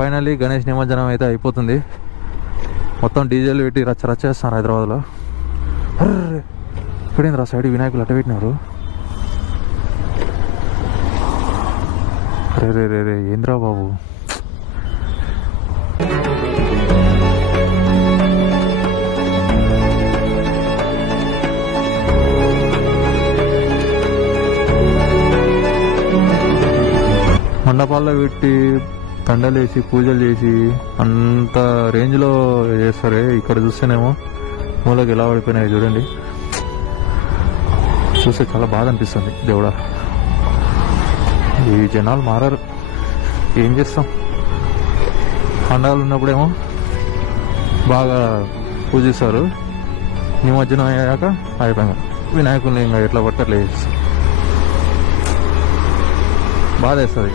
Finally Ganesh నిమజ్జనం అయితే అయిపోతుంది. మొత్తం డీజేలు పెట్టి రచ్చ చేస్తున్నారు హైదరాబాద్లో. ఇక్కడేంద్రా సైడ్ వినాయకులు అట్ట పెట్టినారు. రే ఏంద్రా బాబు. మండపాల్లో పెట్టి దండలు వేసి పూజలు చేసి అంత రేంజ్లో చేస్తారే. ఇక్కడ చూస్తేనేమో మూలకి ఎలా పడిపోయినాయి చూడండి. చూస్తే చాలా బాధ అనిపిస్తుంది. దేవుడా, ఈ జనాలు మారారు, ఏం చేస్తాం. పండాలు ఉన్నప్పుడేమో బాగా పూజిస్తారు, నిమజ్జనం అయ్యాక అయిపోయాక వినాయకుల్ని ఇంకా ఎట్లా పట్టట్లేదు. బాధ వేస్తుంది.